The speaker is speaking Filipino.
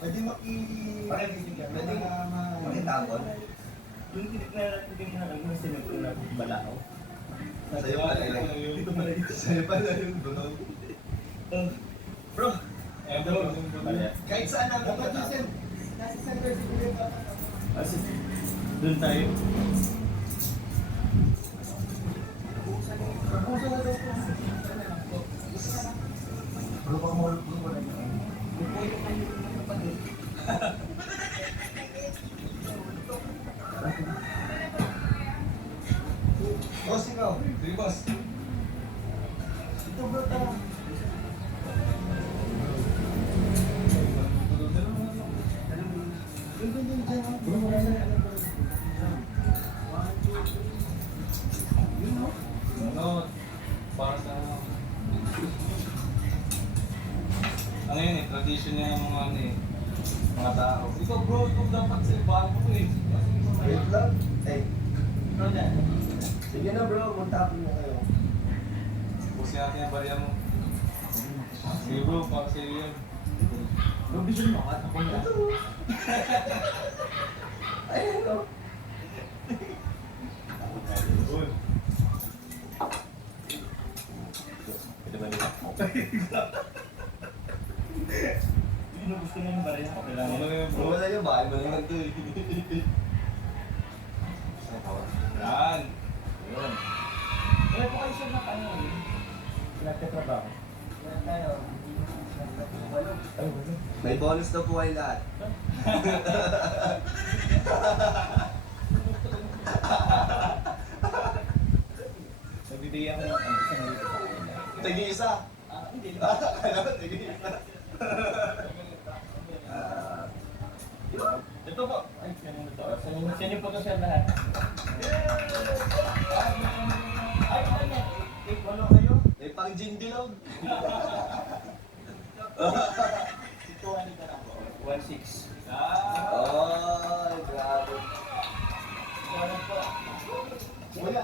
Pwede pwede makitapon. Yung tinignan natin yung mga sinipon na balao. Sa'yo pala yun. Dito pala dito. Sa'yo pala yung bunog. Bro, Bro, Mali. kahit saan namin matapon. Nasa San Francisco yung Kasi doon tayo. Puso na daw po. Bro, baka mahulog mo na yun. Pupuyo kayo ng kapatid. Boss, ikaw. Sige, boss. Ito bro, tara. Ano, para sa ano yun eh, tradition niya yung mga ano eh, mga tao. Ikaw bro, ito dapat sa ibahan mo eh. Wait lang. Eh, Bro, dyan. sige na bro, magtapon na kayo. Pusin natin yung barya mo. Sige bro, para sa iyo yan. Bro, vision mo ka. Ako na. Ayun, no? Uy. Pwede ba nila? Hindi na gusto niya yung barya. Okay lang. Ano yun bro? Wala yung bahay mo naman to eh. Yan. Yun. Wala po kayo sir na paano yun? Nagtatrabaho. Wala tayo. Walo. Ay, wala. May bonus na po kayo lahat. Nagbibigay ako ng ano sa mga Tagi-isa. Hindi. Kaya ba, tagi-isa. Ito po. Ay, yan ito. Sa inyo po ito sir lahat. Ay, ito niya. Walo kayo? May pang gin dilog. Ito, ano ka lang po? 1.6. Oh, grabe. Wala po. Wala.